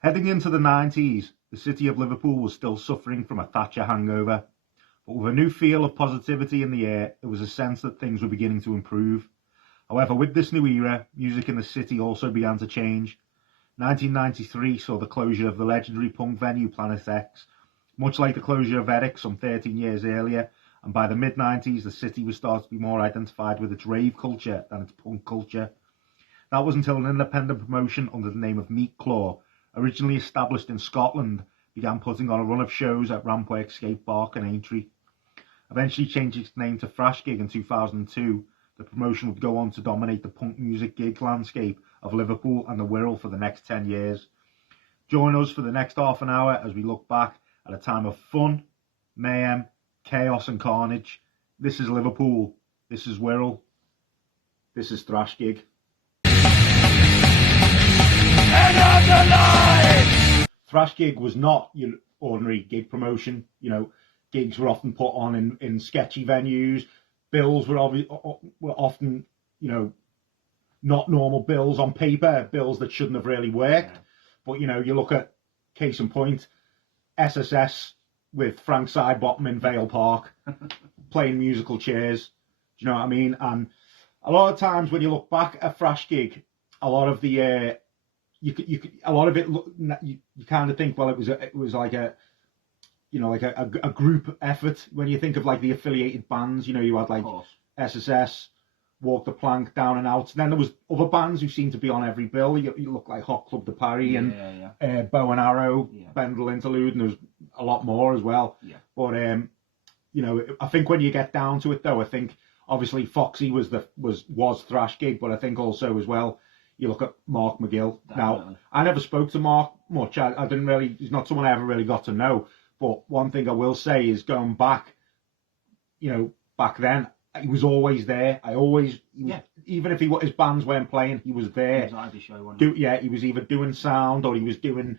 Heading into the 90s, the city of Liverpool was still suffering from a Thatcher hangover, but with a new feel of positivity in the air, there was a sense that things were beginning to improve. However, with this new era, music in the city also began to change. 1993 saw the closure of the legendary punk venue Planet X, much like the closure of Eric some 13 years earlier, and by the mid-90s the city was starting to be more identified with its rave culture than its punk culture. That was until an independent promotion under the name of Meat Claw, originally established in Scotland, began putting on a run of shows at Rampwick Skate Park and Aintree. Eventually changing its name to Thrashgig in 2002, the promotion would go on to dominate the punk music gig landscape of Liverpool and the Wirral for the next 10 years. Join us for the next half an hour as we look back at a time of fun, mayhem, chaos and carnage. This is Liverpool, this is Wirral, this is Thrash Gig. Thrash Gig was not your ordinary gig promotion. You know, gigs were often put on in sketchy venues. Bills were often, you know, not normal bills on paper, bills that shouldn't have really worked. Yeah. But, you know, you look at, case in point, SSS with Frank Sidebottom in Vale Park playing musical chairs. Do you know what I mean? And a lot of times when you look back at Thrash Gig, a lot of the you kind of think, well, it was like a, you know, like a group effort. When you think of like the affiliated bands, you know, you had like SSS, Walk the Plank, Down and Out. And then there was other bands who seemed to be on every bill. You look like Hot Club de Paris and Bow and Arrow, Bendel Interlude, and there was a lot more as well. Yeah. But you know, I think when you get down to it, though, I think obviously Foxy was Thrash Gig, but I think also as well, you look at Mark McGill. Definitely. Now, I never spoke to Mark much. I didn't really. He's not someone I ever really got to know. But one thing I will say is going back, you know, back then, he was always there. Even if his bands weren't playing, he was there. He was either show, he was either doing sound or he was doing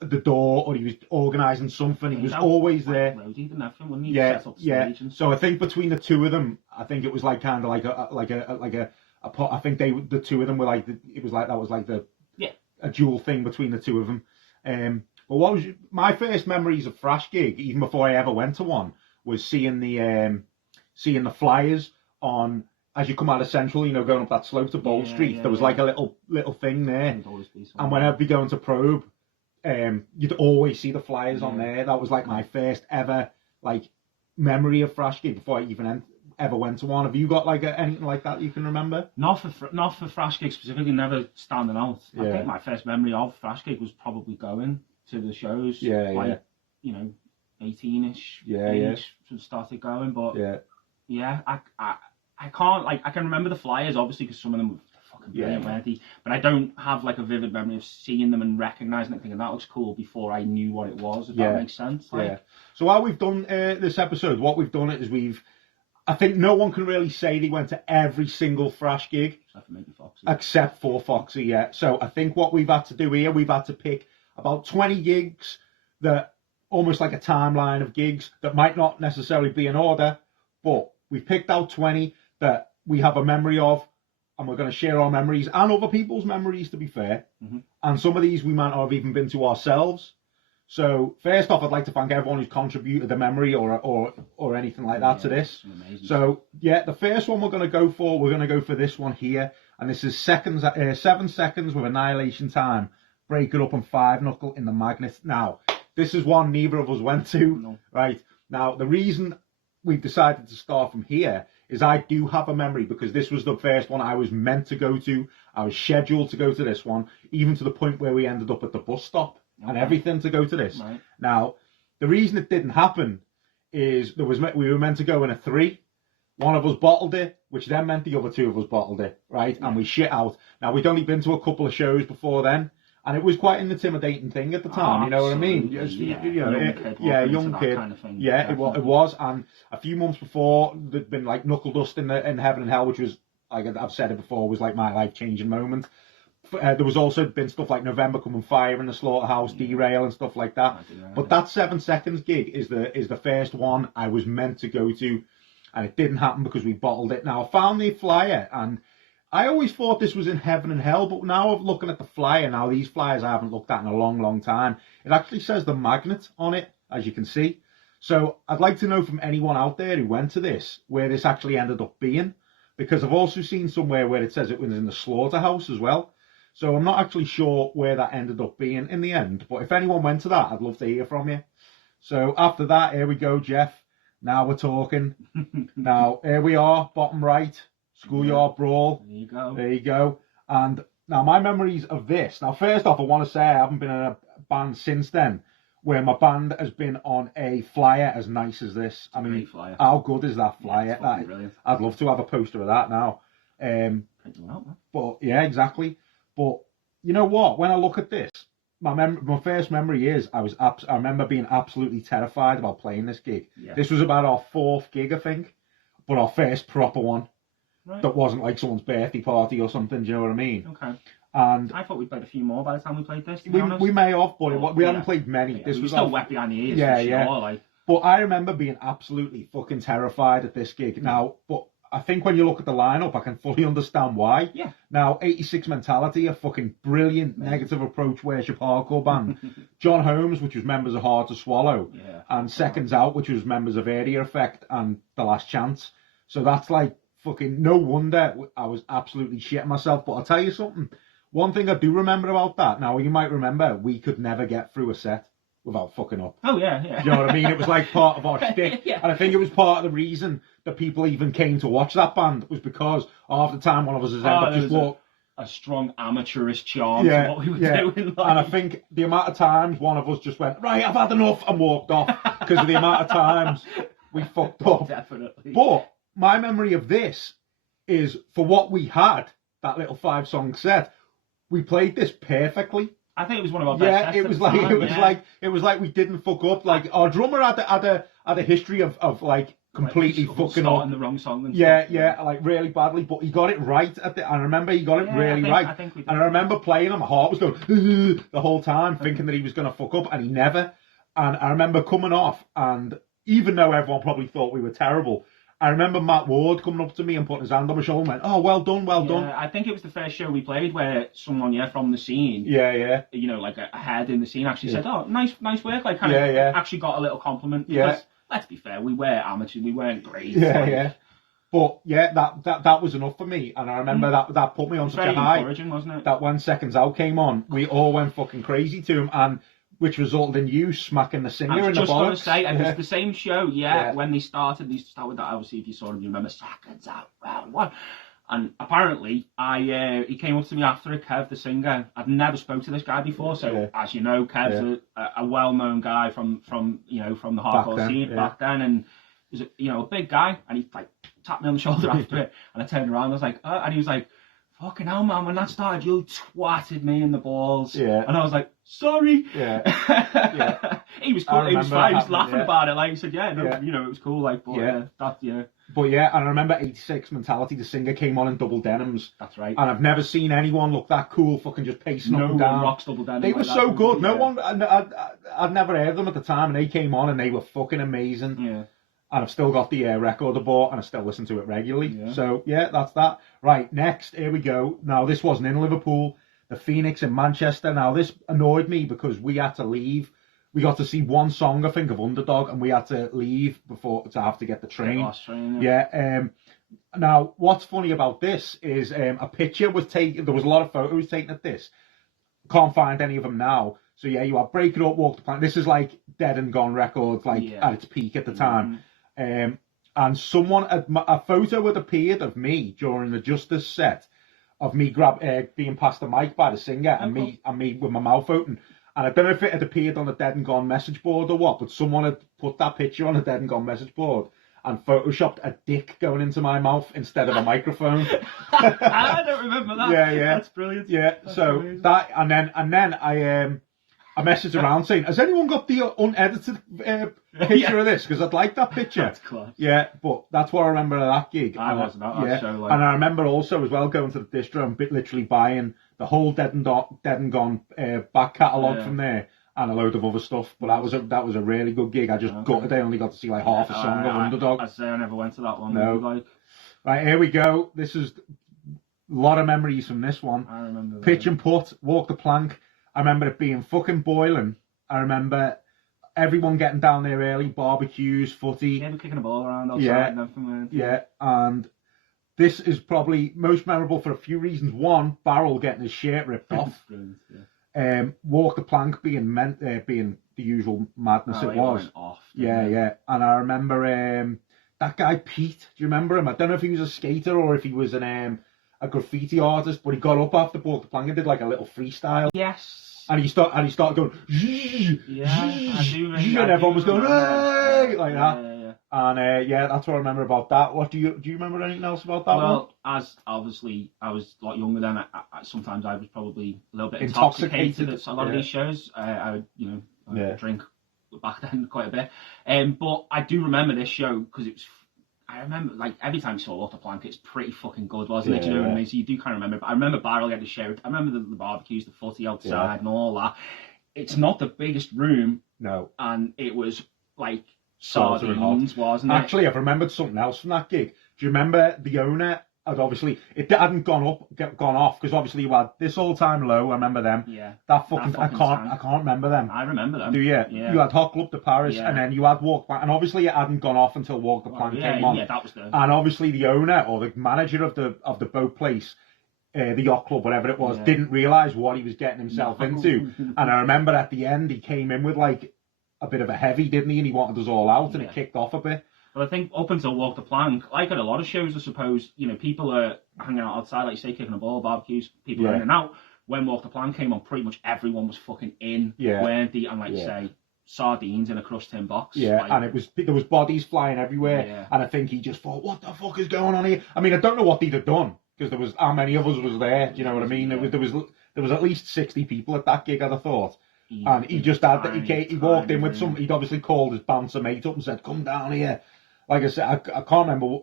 the door or he was organising something. He was always there. So I think between the two of them, I think it was like kind of like a I think the two of them were like a dual thing between the two of them. But what was my first memories of Thrash Gig, even before I ever went to one, was seeing the flyers on as you come out of Central, you know, going up that slope to Bold Street. There was like a little thing there, and when I'd be going to Probe, you'd always see the flyers on there. That was like my first ever like memory of Thrash Gig before I even ever went to one. Have you got like anything like that you can remember? Not for Thrash Gig specifically, never standing out. I think my first memory of Thrash Gig was probably going to the shows. You know, 18ish. Started going, but I can't, like, I can remember the flyers obviously because some of them were fucking brilliant, weren't they? But I don't have like a vivid memory of seeing them and recognising it, thinking that looks cool before I knew what it was. If that makes sense. Like, So while we've done this episode, what we've done is I think no one can really say they went to every single Thrash Gig. Except for Foxy, So I think what we've had to do here, we've had to pick about 20 gigs that, almost like a timeline of gigs that might not necessarily be in order, but we've picked out 20 that we have a memory of, and we're going to share our memories and other people's memories, to be fair. Mm-hmm. And some of these we might not have even been to ourselves. So first off, I'd like to thank everyone who's contributed a memory or anything like that to this. So the first one we're going to go for this one here, and this is 7 seconds with Annihilation Time. Break it up on 5 knuckle in the Magnet. Now, this is one neither of us went to, right? Now, the reason we've decided to start from here is I do have a memory because this was the first one I was meant to go to. I was scheduled to go to this one, even to the point where we ended up at the bus stop and everything to go to this. Right. Now, the reason it didn't happen is we were meant to go in a 3. One of us bottled it, which then meant the other 2 of us bottled it, right? Yeah. And we shit out. Now, we'd only been to a couple of shows before then, and it was quite an intimidating thing at the time, you know what I mean? Young kid. Kind of thing. It was. And a few months before, there'd been like Knuckle Dust in Heaven and Hell, which was, like I've said it before, was like my life-changing moment. There was also been stuff like November Come and Fire in the Slaughterhouse, Derail and stuff like that. But that 7 seconds gig is the first one I was meant to go to, and it didn't happen because we bottled it. Now, I found the flyer, and I always thought this was in Heaven and Hell, but now I'm looking at the flyer, now these flyers I haven't looked at in a long, long time. It actually says The Magnet on it, as you can see. So I'd like to know from anyone out there who went to this, where this actually ended up being. Because I've also seen somewhere where it says it was in the slaughterhouse as well. So I'm not actually sure where that ended up being in the end. But if anyone went to that, I'd love to hear from you. So after that, here we go, Geoff. Now we're talking. Now, here we are, bottom right, Schoolyard Brawl. There you go. There you go. And now my memories of this. Now, first off, I want to say I haven't been in a band since then, where my band has been on a flyer as nice as this. I mean, how good is that flyer? Yeah, brilliant. I'd love to have a poster of that now. But yeah, exactly. But you know what? When I look at this, my first memory is I remember being absolutely terrified about playing this gig. Yeah. This was about our 4th gig, I think, but our first proper one. Right. That wasn't like someone's birthday party or something. Do you know what I mean? Okay. And I thought we played a few more by the time we played this. We may have, but we hadn't played many. Yeah, this was still wet behind the ears. Yeah. Sure, like. But I remember being absolutely fucking terrified at this gig. Now, but I think when you look at the lineup, I can fully understand why. Yeah. Now, 86 Mentality, a fucking brilliant negative approach worship hardcore band. John Holmes, which was members of Hard to Swallow, and Seconds Out, which was members of Area Effect and The Last Chance. So that's like fucking no wonder I was absolutely shitting myself. But I'll tell you something. One thing I do remember about that, now you might remember, we could never get through a set without fucking up. Oh, yeah. You know what I mean? It was like part of our shtick. Yeah. And I think it was part of the reason that people even came to watch that band was because half the time one of us has ended up just walk. A strong amateurish charm to what we were doing. Like. And I think the amount of times one of us just went, right, I've had enough, and walked off because of the amount of times we fucked up. Definitely. But my memory of this is for what we had, that little 5-song set, we played this perfectly. I think it was one of our best sets. It was like we didn't fuck up. Like our drummer had a history of like completely fucking up. The wrong song and stuff. Like really badly, but he got it right I remember he got it really right. I think we did. And I remember playing him, my heart was going the whole time, thinking that he was gonna fuck up, and he never. And I remember coming off, and even though everyone probably thought we were terrible, I remember Matt Ward coming up to me and putting his hand on my shoulder and went, "Oh, well done, well done." I think it was the first show we played where someone, from the scene, you know, like a head in the scene actually said, "Oh, nice work," like kind of actually got a little compliment. Because, let's be fair, we were amateurs, we weren't great. But that was enough for me, and I remember that put me on such a high. Encouraging, wasn't it? That when Seconds Out came on, we all went fucking crazy to him, and which resulted in you smacking the singer in the bollocks. I was just going to say, it was the same show, when they started with that, obviously, if you saw them, you remember Seconds Out, round one. And apparently, he came up to me after it, Kev, the singer. I'd never spoke to this guy before, so as you know, Kev's a well-known guy from the hardcore scene back then, and he was a big guy, and he like tapped me on the shoulder after it, and I turned around, I was like, and he was like, "Fucking hell, man, when that started, you twatted me in the balls." Yeah. And I was like, "Sorry." Yeah. He was cool. He was fine. He was laughing about it. Like, he said, it was cool. Like, but But and I remember 86 Mentality, the singer, came on in double denims. That's right. And I've never seen anyone look that cool, fucking just pacing up and down. No one rocks double denim. They were so good. No one, I'd never heard them at the time, and they came on and they were fucking amazing. Yeah. And I've still got the record I bought, and I still listen to it regularly. Yeah. So, that's that. Right, next, here we go. Now, this wasn't in Liverpool. The Phoenix in Manchester. Now, this annoyed me because we had to leave. We got to see one song, I think, of Underdog, and we had to leave to have to get the train. Now, what's funny about this is a picture was taken. There was a lot of photos taken at this. Can't find any of them now. So, you have Break It Up, Walk the Plank. This is like Dead and Gone Records, at its peak at the time. And a photo had appeared of me during the Justice set, of me being passed the mic by the singer, and me with my mouth open. And I don't know if it had appeared on the Dead and Gone message board or what, but someone had put that picture on the Dead and Gone message board and photoshopped a dick going into my mouth instead of a microphone. I don't remember that. Yeah. That's brilliant. Yeah, that's so amazing. That, and then I messaged around saying, has anyone got the unedited picture of this? Because I'd like that picture. That's class. Yeah, but that's what I remember of that gig. I wasn't at that show. And I remember also as well going to the distro and literally buying the whole Dead and Gone back catalogue from there, and a load of other stuff. But that was a really good gig. I just I only got to see like half a song of Underdog. I say I never went to that one. No. Right, here we go. This is lot of memories from this one. I remember Pitch and putt, walk the plank. I remember it being fucking boiling. I remember everyone getting down there early, barbecues, footy. Yeah, kicking a ball around outside and everything. Yeah, and this is probably most memorable for a few reasons. One, Barrel getting his shirt ripped off. Walk the plank being being the usual madness it was. Off, yeah. And I remember that guy Pete. Do you remember him? I don't know if he was a skater or if he was a graffiti artist, but he got up after Walk the plank and did like a little freestyle. Yes. And he started going, and everyone was going, hey, like that. Yeah. And that's what I remember about that. What do you remember anything else about that one? Well, as obviously I was a lot younger then, sometimes I was probably a little bit intoxicated at a lot of these shows. I drink back then quite a bit. But I do remember this show because it was. I remember, like, every time you saw Walk the Plank, it's pretty fucking good, wasn't it? Do you know what I mean? So you do kind of remember. But I remember Barrel getting the show. I remember the barbecues, the footy outside and all that. It's not the biggest room. No. And it was, like, sardines, wasn't it? Actually, I've remembered something else from that gig. Do you remember the owner? Obviously, it hadn't gone off, because obviously you had This All Time Low. I remember them. Yeah. I can't remember them. I remember them. Do you? Yeah. You had Hot Club to Paris, and then you had Walk Plank, and obviously it hadn't gone off until Walk the Plank came on. Yeah, that was the. And obviously the owner or the manager of the boat place, the yacht club, whatever it was, didn't realise what he was getting himself into. And I remember at the end he came in with like a bit of a heavy, didn't he? And he wanted us all out, and it kicked off a bit. Well, I think up until Walk the Plank, like at a lot of shows, I suppose, people are hanging out outside, like you say, kicking a ball, barbecues, people are in and out. When Walk the Plank came on, pretty much everyone was fucking in, weren't they? And like you say, sardines in a crushed tin box. Yeah, and there was bodies flying everywhere, and I think he just thought, what the fuck is going on here? I mean, I don't know what they'd have done, because there was, how many of us was there, do you know what I mean? There was at least 60 people at that gig, I'd have thought. And he just had that, he walked in with he'd obviously called his bouncer mate up and said, come down here. Like I said, I can't remember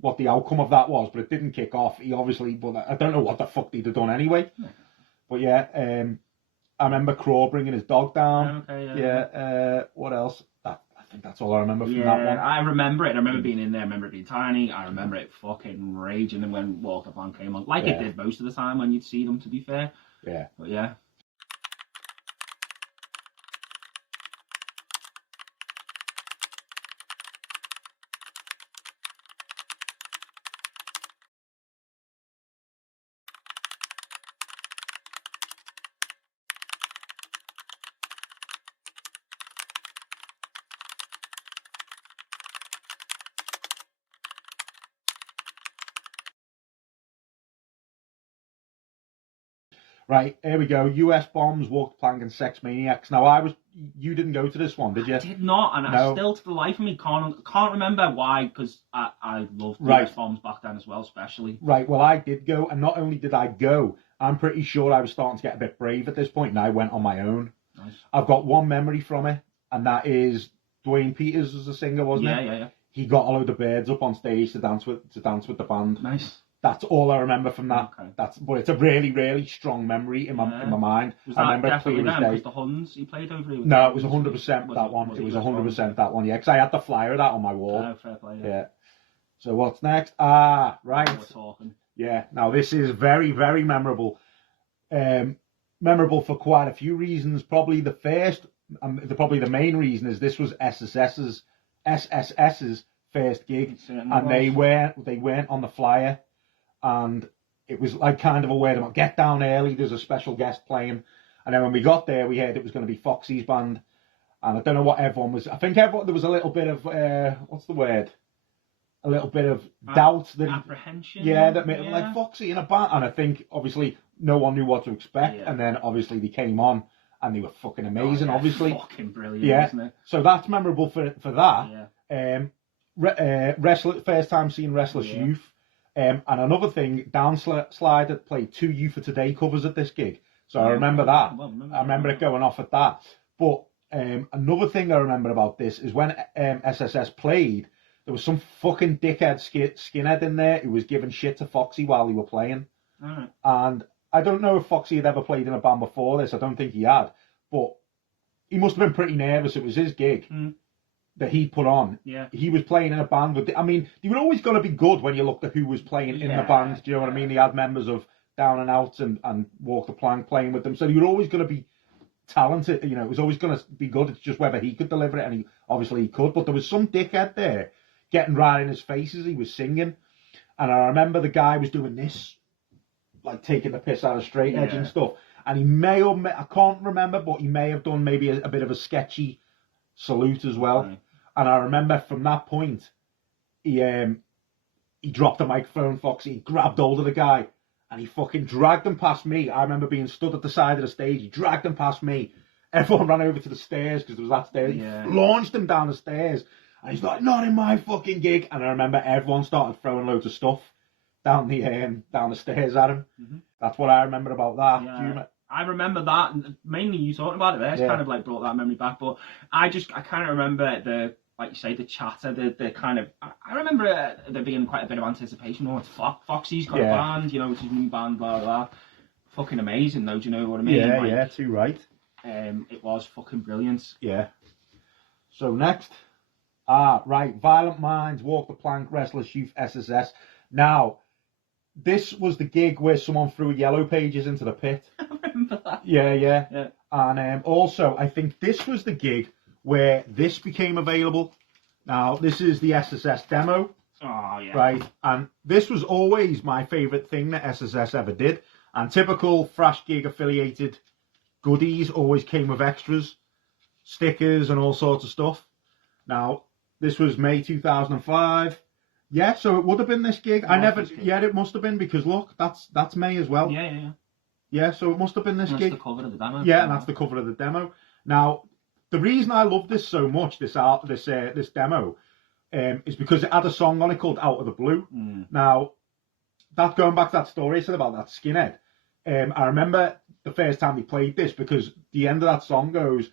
what the outcome of that was, but it didn't kick off. He obviously, but I don't know what the fuck they'd have done anyway. Yeah. But yeah, I remember Crow bringing his dog down. What else? I think that's all I remember from that one. I remember it. I remember being in there. I remember it being tiny. I remember it fucking raging. And when Walk the Plank came on, like it did most of the time when you'd see them, to be fair. Yeah. But yeah. Right, here we go. US Bombs, Walk the Plank, and Sex Maniacs. Now, you didn't go to this one, did you? I did not, and I still, to the life of me, can't remember why, because I loved US Bombs back then as well, especially. Right, well, I did go, and not only did I go, I'm pretty sure I was starting to get a bit brave at this point, and I went on my own. Nice. I've got one memory from it, and that is Dwayne Peters was the singer, wasn't it? Yeah. He got a load of birds up on stage to dance with the band. Nice. That's all I remember from that. Okay. But it's a really, really strong memory in my mind. Was that I remember definitely them? Because the Huns he played over here? No, it was 100% that one. It was 100% that one. Yeah, because I had the flyer of that on my wall. Oh, fair play. Yeah. So what's next? Right. Now we're talking. Yeah. Now this is very, very memorable. Memorable for quite a few reasons. Probably the first, probably the main reason is this was SSS's first gig, and they weren't on the flyer. And it was like kind of a word about get down early, there's a special guest playing. And then when we got there, we heard it was going to be Foxy's band. And I don't know what everyone was. I think there was a little bit of, what's the word? A little bit of doubt. Apprehension? Like Foxy in a band. And I think, obviously, no one knew what to expect. Yeah. And then, obviously, they came on and they were fucking amazing, obviously. Fucking brilliant, isn't it? So that's memorable for that. Yeah. First time seeing Restless Youth. And another thing, Downslide had played 2 You for Today covers at this gig. So I remember that. I remember it going off at that. But another thing I remember about this is when SSS played, there was some fucking dickhead skinhead in there who was giving shit to Foxy while they were playing. Right. And I don't know if Foxy had ever played in a band before this. I don't think he had. But he must have been pretty nervous. It was his gig. that he put on. Yeah. He was playing in a band with. I mean, they were always going to be good when you looked at who was playing in the band. Do you know what I mean? They had members of Down and Out and Walk the Plank playing with them, so you were always going to be talented. You know, it was always going to be good. It's just whether he could deliver it, and obviously he could. But there was some dickhead there getting right in his face as he was singing, and I remember the guy was doing this, like taking the piss out of Straight Edge and stuff. And he may or may, I can't remember, but he may have done maybe a bit of a sketchy salute as well. Right. And I remember from that point, he dropped the microphone, Foxy, he grabbed hold of the guy, and he fucking dragged him past me. I remember being stood at the side of the stage, he dragged him past me. Everyone ran over to the stairs, because there was that stairs. Yeah. He launched him down the stairs, and he's like, not in my fucking gig. And I remember everyone started throwing loads of stuff down the stairs at him. Mm-hmm. That's what I remember about that. Yeah. I remember that, mainly you talking about it there, it's kind of like brought that memory back, but I kind of remember the, like you say, the chatter, the kind of, I remember there being quite a bit of anticipation. Oh, it's Foxy's got a band, you know, it's his new band, blah, blah. Fucking amazing though, do you know what I mean? Yeah, like, too right. It was fucking brilliant. Yeah. So next, right, Violent Minds, Walk the Plank, Restless Youth, SSS. Now, this was the gig where someone threw Yellow Pages into the pit. I remember that. Yeah. And also, I think this was the gig where this became available. Now, this is the SSS demo. Oh, yeah. Right? And this was always my favourite thing that SSS ever did. And typical Thrash Gig affiliated goodies always came with extras, stickers and all sorts of stuff. Now, this was May 2005. Yeah, so it would have been this gig. It must have been, because look, that's May as well. Yeah, so it must have been this gig. That's the cover of the demo. Yeah, and that's the cover of the demo. Now, the reason I love this so much, this demo, is because it had a song on it called Out of the Blue. Now, going back to that story I said about that skinhead, I remember the first time he played this, because the end of that song goes,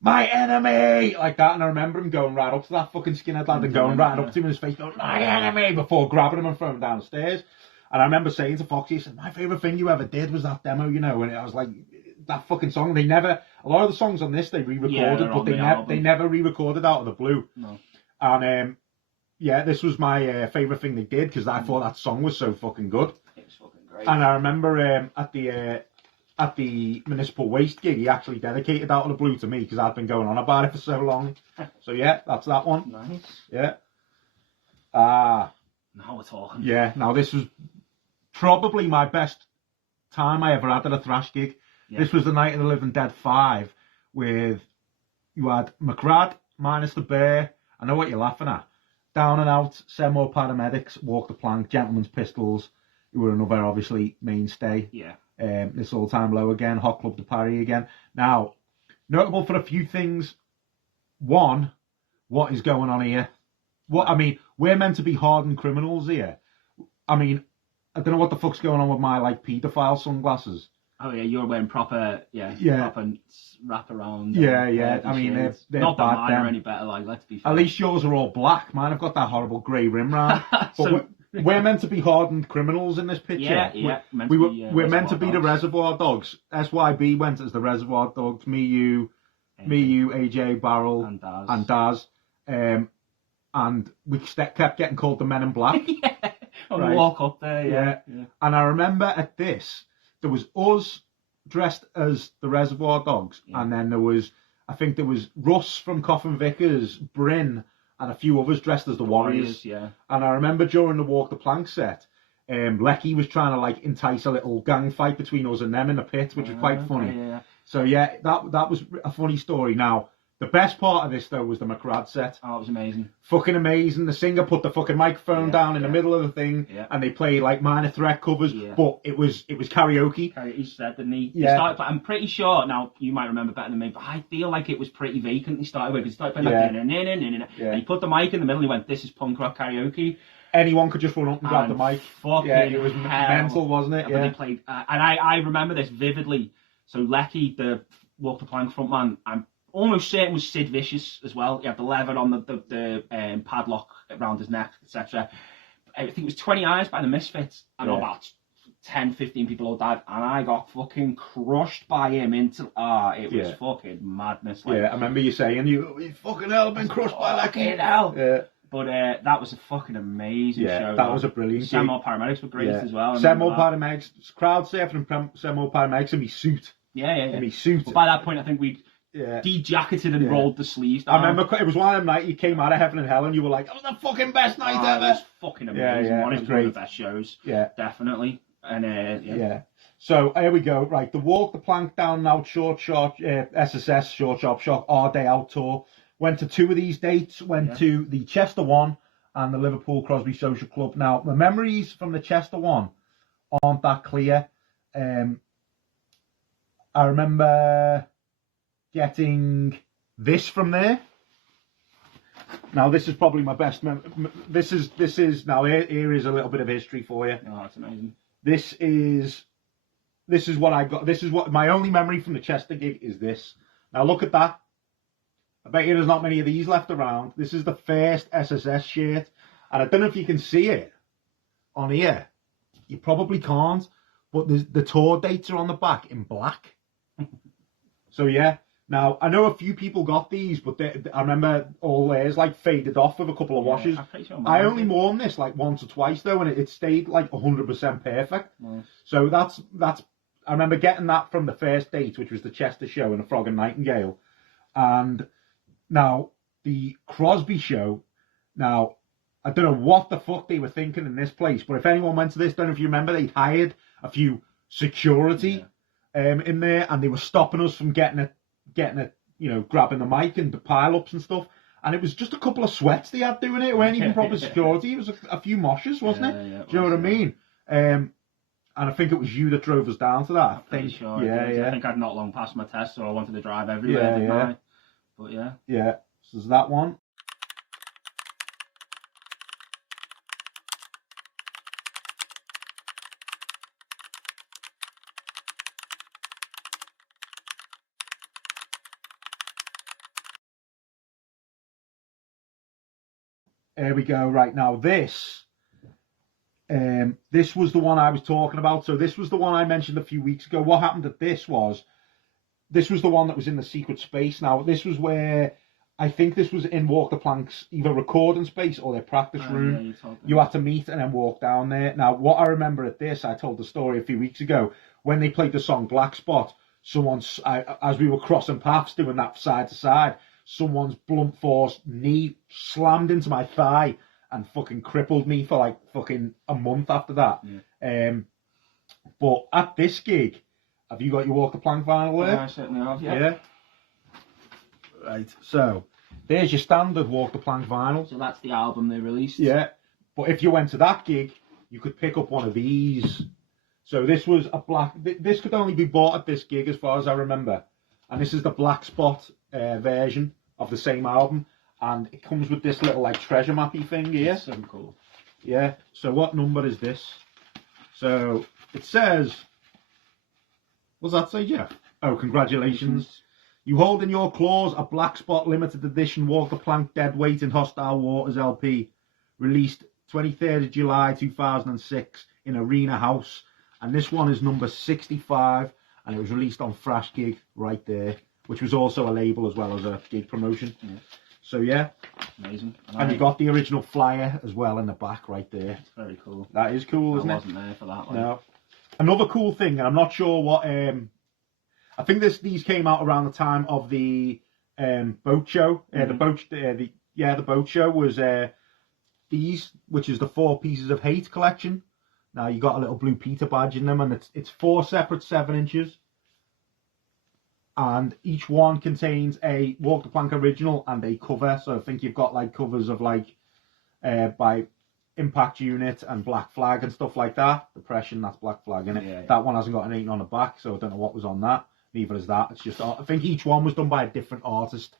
my enemy, like that, and I remember him going right up to that fucking skinhead lad and going right up to him in his face, going, my enemy, before grabbing him and throwing him down the stairs. And I remember saying to Foxy, he said, my favourite thing you ever did was that demo, you know, and I was like, that fucking song, a lot of the songs on this they re-recorded, but they never re-recorded Out of the Blue. No. And this was my favourite thing they did, because I thought that song was so fucking good. It was fucking great. And I remember at the Municipal Waste gig, he actually dedicated Out of the Blue to me, because I'd been going on about it for so long. So yeah, that's that one. Nice. Yeah. Now we're talking. Yeah, now this was probably my best time I ever had at a thrash gig. Yeah. This was the Night of the Living Dead 5, with, you had McRad, Minus the Bear, I know what you're laughing at, Down and Out, Seymour Paramedics, Walk the Plank, Gentleman's Pistols, who were another, obviously, mainstay. Yeah. This All Time Low again, Hot Club de Paris again. Now, notable for a few things. One, what is going on here? We're meant to be hardened criminals here. I mean, I don't know what the fuck's going on with my, like, paedophile sunglasses. Oh yeah, you're wearing proper wrap around. Yeah. I mean, they're not that bad, mine are any better. Like, let's be fair. At least yours are all black. Mine have got that horrible grey rim round. But we're meant to be hardened criminals in this picture. Yeah. We're meant to be the Reservoir Dogs. SYB went as the Reservoir Dogs. Me, you, AJ, Barrel, and Daz. And we kept getting called the Men in Black. Right. Walk up there. Yeah. And I remember at this, there was us dressed as the Reservoir Dogs, and then I think there was Russ from Coffin Vickers, Bryn, and a few others dressed as the Warriors. Yeah. And I remember during the Walk the Plank set, Lecky was trying to like entice a little gang fight between us and them in the pit, which was quite funny. Yeah. So yeah, that was a funny story. Now, the best part of this though was the McRad set. Oh, it was amazing. Fucking amazing. The singer put the fucking microphone down in the middle of the thing, and they played like Minor Threat covers, but it was karaoke. He said, didn't he? Yeah. He started, I'm pretty sure, now you might remember better than me, but I feel like it was pretty vacant. He started with, playing like, and he put the mic in the middle and he went, this is punk rock karaoke. Anyone could just run up and grab the mic. It was mental, wasn't it? Yeah. They played, and I remember this vividly. So Lecky, the Walk the Plank frontman, I'm almost certain was Sid Vicious as well. He had the lever on the padlock around his neck, etc. I think it was 20 Eyes by the Misfits, and about 10, 15 people all died, and I got fucking crushed by him into it was fucking madness. Like, I remember you saying you fucking hell been crushed by that fucking hell. Yeah. But that was a fucking amazing show. That was a brilliant gig. Semo paramedics were great as well. Semo paramedics, crowd surfing and Semo paramedics in me suit. In me suit. But by that point, I think we'd de-jacketed and rolled the sleeves down. I remember it was one of them nights you came out of Heaven and Hell and you were like, that was the fucking best night ever. It was fucking amazing. It was one of the best shows. Yeah. Definitely. And So here we go. Right, the Walk the Plank Down Now SSS Short Sharp Shock Our Day Out tour. Went to 2 of these dates. Went to the Chester one and the Liverpool Crosby Social Club. Now, my memories from the Chester one aren't that clear. I remember getting this from there. Now, this is probably my best memory. This is now here is a little bit of history for you. Oh, that's amazing. This is what I got. This is what my only memory from the Chester gig is. This. Now look at that. I bet you there's not many of these left around. This is the first SSS shirt, and I don't know if you can see it on here. You probably can't, but the tour dates are on the back in black. So yeah. Now, I know a few people got these, but I remember all theirs like faded off with a couple of washes. I only worn this like once or twice though, and it stayed like 100% perfect. Nice. So that's. I remember getting that from the first date, which was the Chester show and a Frog and Nightingale. And now the Crosby show. Now I don't know what the fuck they were thinking in this place, but if anyone went to this, don't know if you remember, they'd hired a few security in there, and they were stopping us from getting it, grabbing the mic and the pile-ups and stuff. And it was just a couple of sweats they had doing it. It weren't even proper security. It was a few moshes, wasn't it? Yeah, do you know what I mean? And I think it was you that drove us down to that. I think. Sure, I think I'd not long passed my test, so I wanted to drive everywhere, didn't I? But yeah. So there's that one. Here we go. Right now, this was the one I was talking about. So this was the one I mentioned a few weeks ago. What happened at this was the one that was in the secret space. Now, this was where I think this was in Walk the Plank's either recording space or their practice room. You had to meet and then walk down there. Now, what I remember at this, I told the story a few weeks ago, when they played the song Black Spot, as we were crossing paths doing that side to side, someone's blunt force knee slammed into my thigh and fucking crippled me for like fucking a month after that. But at this gig, have you got your Walk the Plank vinyl there? I certainly have, yeah. Right, so there's your standard Walk the Plank vinyl. So that's the album they released. Yeah, but if you went to that gig, you could pick up one of these. So this was a black. This could only be bought at this gig, as far as I remember. And this is the Black Spot version of the same album, and it comes with this little like treasure mappy thing here. So cool. Yeah. So what number is this? So it says. What does that say, Geoff? Oh, congratulations. You hold in your claws a Black Spot limited edition Walk the Plank Dead Weight in Hostile Waters LP, released 23rd of July 2006 in Arena House, and this one is number 65, and it was released on Thrash Gig right there, which was also a label as well as a gig promotion. So yeah, amazing. And you got the original flyer as well in the back right there. It's very cool. That is cool, isn't it? I wasn't there for that one. No. Another cool thing, and I'm not sure what. I think these came out around the time of the boat show. The boat show was these, which is the 4 Pieces of Hate collection. Now you got a little Blue Peter badge in them, and it's 4 separate 7-inches, and each one contains a Walk the Plank original and a cover. So I think you've got like covers of like by Impact Unit and Black Flag and stuff like that. Depression, that's Black Flag in it. Yeah. That one hasn't got anything on the back, so I don't know what was on that. Neither is that. It's just, I think each one was done by a different artist.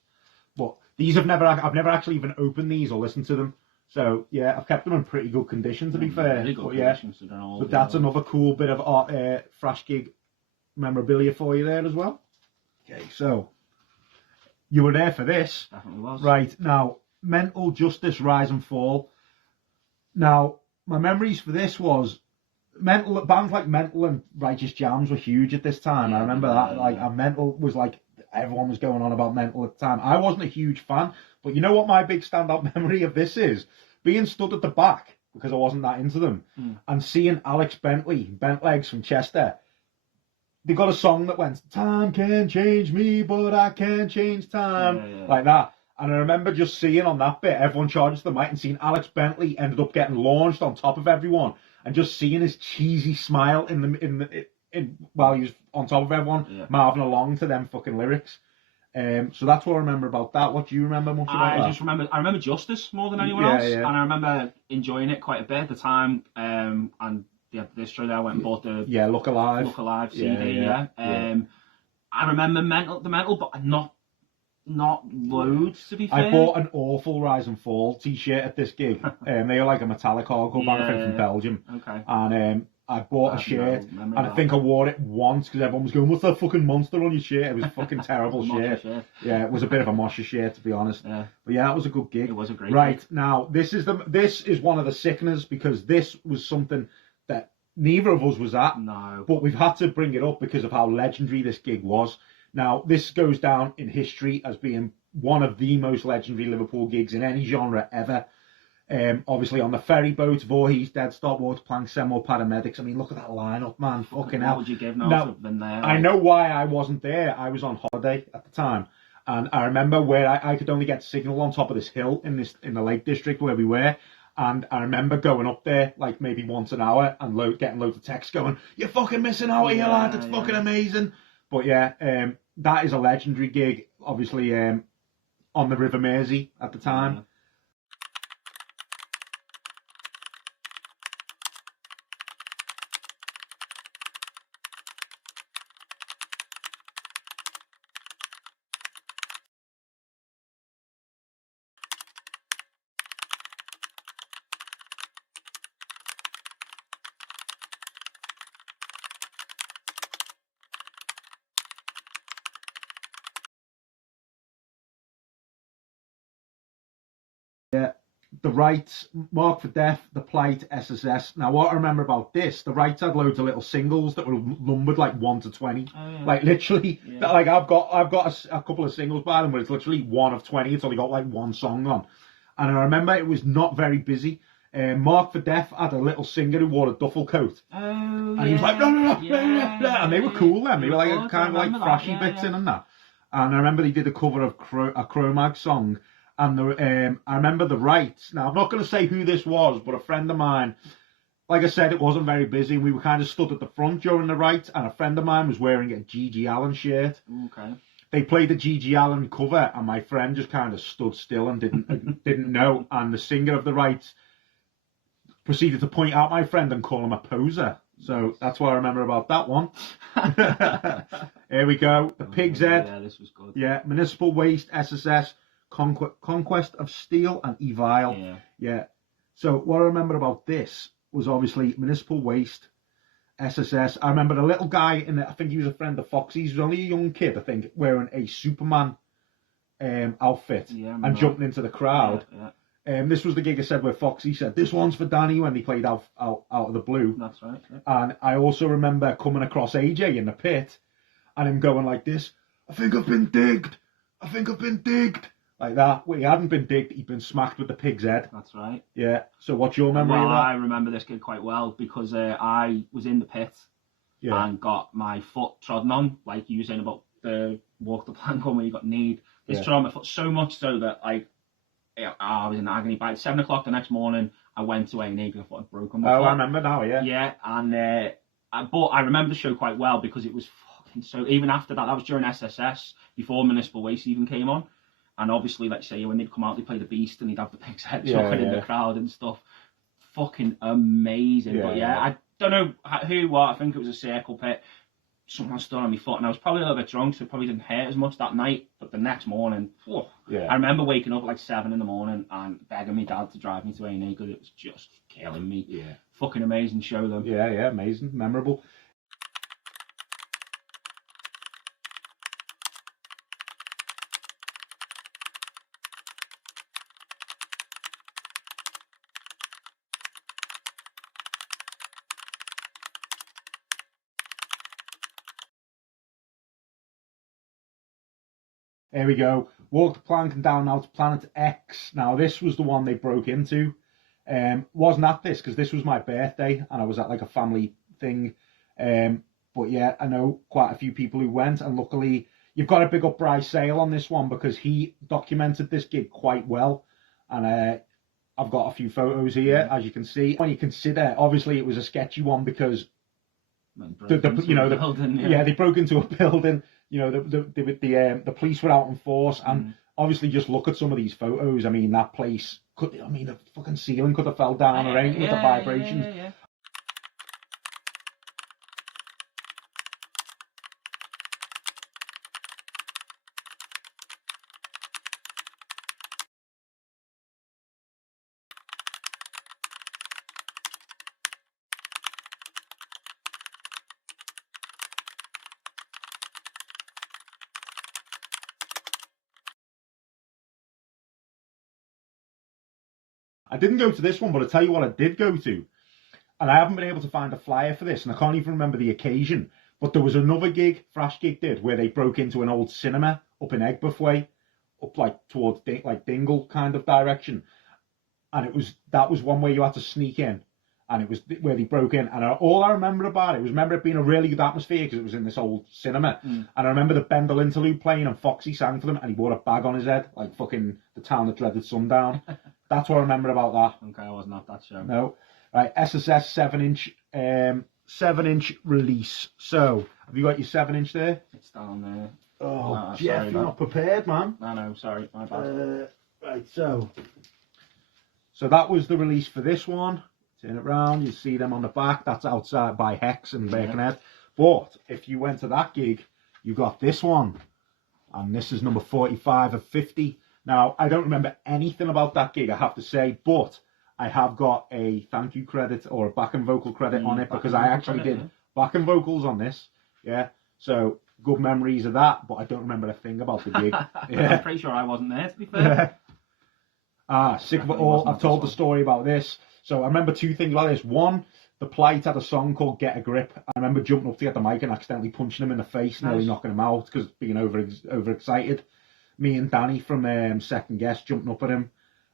But these I've never actually even opened these or listened to them. So yeah, I've kept them in pretty good condition, to be fair. Really good condition, so but that's another cool bit of art, Thrash Gig memorabilia for you there as well. Okay, so you were there for this. Definitely was. Right, now, Mental Justice Rise and Fall. Now, my memories for this was bands like Mental and Righteous Jams were huge at this time. I remember that. Like, and Mental was like, everyone was going on about Mental at the time. I wasn't a huge fan, but you know what my big standout memory of this is? Being stood at the back, because I wasn't that into them, and seeing Alex Bentley, Bentlegs from Chester. They got a song that went, "Time can change me, but I can't change time," like that. And I remember just seeing on that bit, everyone charges the mic, and seeing Alex Bentley ended up getting launched on top of everyone, and just seeing his cheesy smile while he was on top of everyone, mouthing along to them fucking lyrics. So that's what I remember about that. What do you remember much about that? I remember Justice more than anyone else, and I remember enjoying it quite a bit at the time. And the distro there, I went and bought the Look Alive CD. I remember the Mental, but not loads, to be fair. I bought an awful Rise and Fall t-shirt at this gig. They were like a metallic hardcore band, I think, from Belgium. Okay. And I bought a shirt, and I think I wore it once because everyone was going, "What's that fucking monster on your shirt?" It was a fucking terrible shirt. Yeah, it was a bit of a mosher shirt, to be honest. Yeah. But yeah, it was a good gig. It was a great gig. Now, this is one of the sickeners, because this was something that neither of us was at. No. But we've had to bring it up because of how legendary this gig was. Now, this goes down in history as being one of the most legendary Liverpool gigs in any genre ever. Obviously on the ferry boat, Voorhees, Dead Stop, Water Plank, Semo, Paramedics. I mean, look at that lineup, man. Fucking hell. What would you give now for been there? I know why I wasn't there. I was on holiday at the time. And I remember where I could only get signal on top of this hill in the Lake District where we were. And I remember going up there like maybe once an hour and getting loads of texts going, "You're fucking missing out here, lad. It's fucking amazing." But yeah, that is a legendary gig, obviously on the River Mersey at the time. Yeah, the Rights, Mark for Death, The Plight, SSS. Now, what I remember about this, the Rights had loads of little singles that were numbered like 1 to 20. Like literally, like I've got a couple of singles by them where it's literally 1 of 20. It's only got like one song on. And I remember it was not very busy. Mark for Death had a little singer who wore a duffel coat. And he was like, blah, blah, blah, blah, and they were cool then. They were like kind of like thrashy bits in and that. And I remember they did a cover of a Cro-Mag song. And I remember the Rights. Now, I'm not going to say who this was, but a friend of mine, like I said, it wasn't very busy. We were kind of stood at the front during the Rights, and a friend of mine was wearing a G.G. Allen shirt. Okay. They played the G.G. Allen cover, and my friend just kind of stood still and didn't know. And the singer of the Rights proceeded to point out my friend and call him a poser. So that's what I remember about that one. Here we go. The Pig's Head. Yeah, this was good. Yeah, Municipal Waste, SSS. Conquest of Steel and Evile. Yeah. So what I remember about this was obviously Municipal Waste, SSS. I remember the little guy in it, I think he was a friend of Foxy's. He was only a young kid, I think, wearing a Superman outfit and jumping into the crowd. This was the gig I said where Foxy said, "This one's for Danny," when they played out of the blue. That's right. Yeah. And I also remember coming across AJ in the pit and him going like this, "I think I've been digged. I think I've been digged." Like that. Well, he hadn't been digged, he'd been smacked with the pig's head. That's right. Yeah. So what's your memory of that? I remember this gig quite well because I was in the pit and got my foot trodden on, like you were saying about the walk the plank on where you got kneed. This trod on my foot so much so that I was in agony. By 7 o'clock the next morning, I went to A&E because I thought I'd broken my foot. I remember now, Yeah, and but I remember the show quite well because it was fucking so... Even after that, that was during SSS, before Municipal Waste even came on. And obviously, let's say, when they'd come out, they'd play the Beast and he'd have the pig's head chucking in the crowd and stuff. Fucking amazing. But I don't know what. I think it was a circle pit. Someone stood on my foot and I was probably a little bit drunk, so it probably didn't hurt as much that night. But the next morning, I remember waking up at like 7 in the morning and begging my dad to drive me to A&E because it was just killing me. Yeah. Fucking amazing show, though. Yeah, amazing. Memorable. Here we go. Walk the plank and down now to Planet X. Now, this was the one they broke into. Wasn't at this, because this was my birthday, and I was at like a family thing. But yeah, I know quite a few people who went, and luckily, you've got to big up Bryce Sale on this one, because he documented this gig quite well. And I've got a few photos here, as you can see. When you consider, obviously, it was a sketchy one, because they broke into a building. You know, the police were out in force, and obviously, just look at some of these photos. I mean, that place the fucking ceiling could have fell down or anything with the vibrations. Yeah. I didn't go to this one, but I'll tell you what I did go to. And I haven't been able to find a flyer for this, and I can't even remember the occasion. But there was another gig Thrashgig did where they broke into an old cinema up in Egberth way, up like towards Dingle kind of direction. And that was one where you had to sneak in, and it was where they broke in. And all I remember about it was it being a really good atmosphere because it was in this old cinema. And I remember the Bendel interlude playing, and Foxy sang for them, and he wore a bag on his head like fucking The Town That Dreaded Sundown. That's what I remember about that. Okay, I wasn't at that show. No. Right, SSS 7-inch release. So, have you got your 7-inch there? It's down there. Oh, Geoff, you're not prepared, man. No, sorry, my bad. Right, so that was the release for this one. Turn it round, you see them on the back. That's outside by Hex and Birkenhead. But if you went to that gig, you got this one. And this is number 45 of 50. Now, I don't remember anything about that gig, I have to say, but I have got a thank you credit or a backing vocal credit on it, because I actually did backing vocals on this. Yeah, so good memories of that, but I don't remember a thing about the gig. I'm pretty sure I wasn't there, to be fair. Sick of it all. I've told the story about this. So I remember two things about this. One, The Plight had a song called Get a Grip. I remember jumping up to get the mic and accidentally punching him in the face, nearly knocking him out because being overexcited. Me and Danny from Second Guest jumping up at him.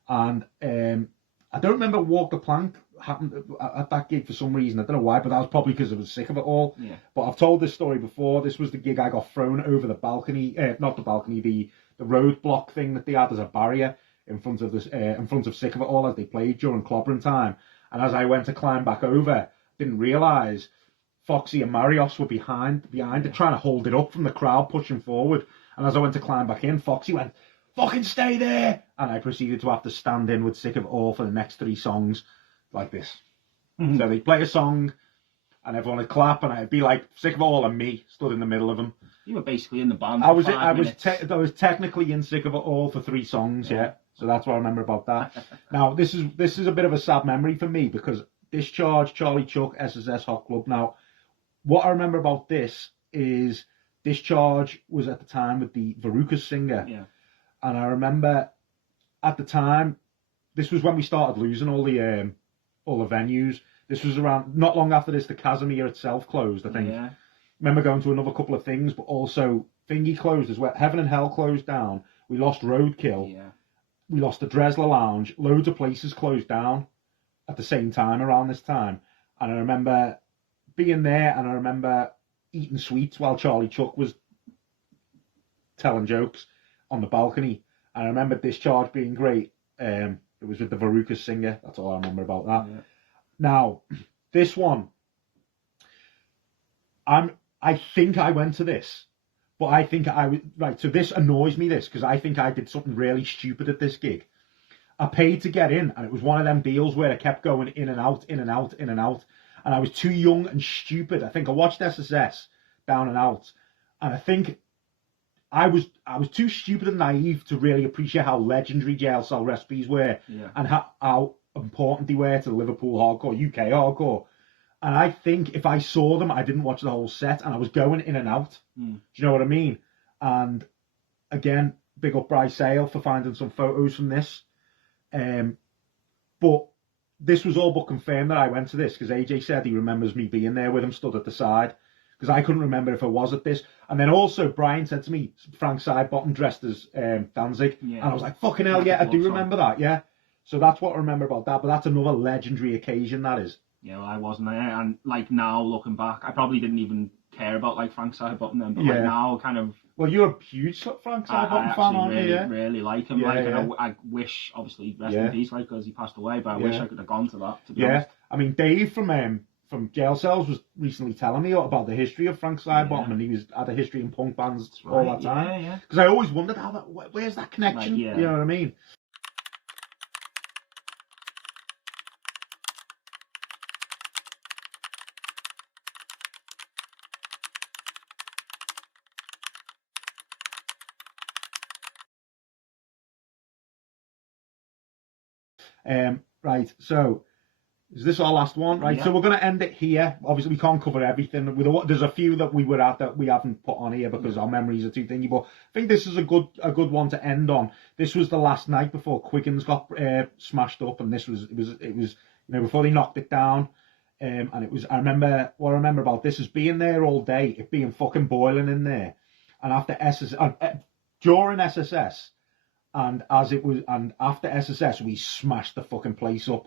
And I don't remember Walk the Plank happened at that gig for some reason. I don't know why, but that was probably because I was sick of it all. Yeah. But I've told this story before. This was the gig I got thrown over the balcony, not the balcony, the roadblock thing that they had as a barrier in front of Sick of It All as they played during clobbering time. And as I went to climb back over, didn't realise Foxy and Marios were behind it, trying to hold it up from the crowd pushing forward. And as I went to climb back in, Foxy went, "Fucking stay there!" And I proceeded to have to stand in with Sick of It All for the next 3 songs like this. So they'd play a song and everyone would clap, and I'd be like Sick of It All and me stood in the middle of them. You were basically in the band. I was technically in Sick of It All for 3 songs, yeah. So that's what I remember about that. Now this is a bit of a sad memory for me because Discharge, Charlie Chuck, SSS Hot Club. Now, what I remember about this is Discharge was at the time with the Veruca's singer. Yeah. And I remember at the time, this was when we started losing all the venues. This was around, not long after this, the Casimir itself closed, I think. Yeah. Remember going to another couple of things, but also Thingy closed as well. Heaven and Hell closed down. We lost Roadkill. Yeah. We lost the Dresler Lounge. Loads of places closed down at the same time around this time. And I remember being there, and I remember eating sweets while Charlie Chuck was telling jokes on the balcony. And I remember Discharge being great. It was with the Veruca's singer. That's all I remember about that. Yeah. Now, this one, I think I went to this, but I think I was right. So this annoys me, because I think I did something really stupid at this gig. I paid to get in, and it was one of them deals where I kept going in and out, in and out, in and out. And I was too young and stupid. I think I watched SSS Down and Out, and I think I was too stupid and naive to really appreciate how legendary Jail Cell Recipes were, and how important they were to Liverpool hardcore, UK hardcore. And I think if I saw them, I didn't watch the whole set, and I was going in and out. Do you know what I mean? And again, big up Bryce Sale for finding some photos from this. But this was all but confirmed that I went to this, because AJ said he remembers me being there with him, stood at the side, because I couldn't remember if I was at this. And then also Brian said to me, Frank Sidebottom dressed as Danzig, and I was like, fucking hell, yeah, I do remember that, yeah. So that's what I remember about that, but that's another legendary occasion, that is. Yeah, well, I wasn't there, and like now looking back, I probably didn't even care about like Frank Sidebottom then, but like now kind of. Well, you're a huge Frank Sidebottom fan, aren't you? I really like him. And I wish, obviously, rest in peace, like, because he passed away. But I wish I could have gone to that. To be honest. I mean, Dave from Jail Cells was recently telling me about the history of Frank Sidebottom, and he had a history in punk bands all that time. Yeah. Because I always wondered where's that connection? You know what I mean? Right, so is this our last one? Right, so we're going to end it here. Obviously, we can't cover everything. There's a few that we were at that we haven't put on here because our memories are too thingy. But I think this is a good one to end on. This was the last night before Quiggins got smashed up, and it was before they knocked it down. And it was what I remember about this is being there all day, it being fucking boiling in there, and after during SSS. And after SSS, we smashed the fucking place up.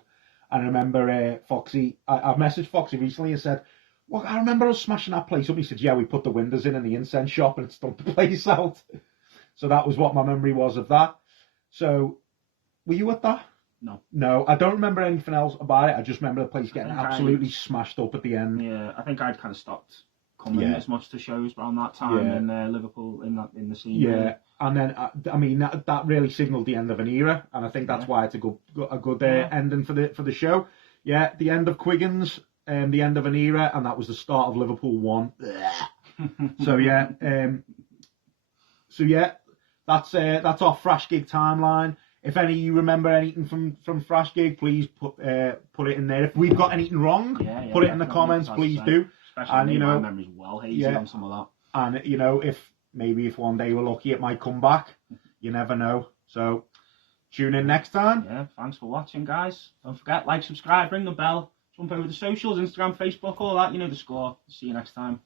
And I remember Foxy, I messaged Foxy recently and said, well, I remember us smashing that place up. He said, yeah, we put the windows in the incense shop and it stumped the place out. So that was what my memory was of that. So, were you at that? No, I don't remember anything else about it. I just remember the place getting absolutely smashed up at the end. Yeah, I think I'd kind of stopped coming as much to shows around that time in Liverpool in the scene. Yeah. Really. And then, I mean, that really signalled the end of an era, and I think that's why it's a good ending for the show. Yeah, the end of Quiggins, the end of an era, and that was the start of Liverpool 1. So that's our Thrash Gig timeline. If any of you remember anything from Thrash Gig, please put it in there. If we've got anything wrong, put it in the comments, please do. Especially my memory's well hazy on some of that. And if one day we're lucky, it might come back. You never know. So tune in next time. Yeah, thanks for watching, guys. Don't forget, like, subscribe, ring the bell, jump over the socials, Instagram, Facebook, all that. You know the score. See you next time.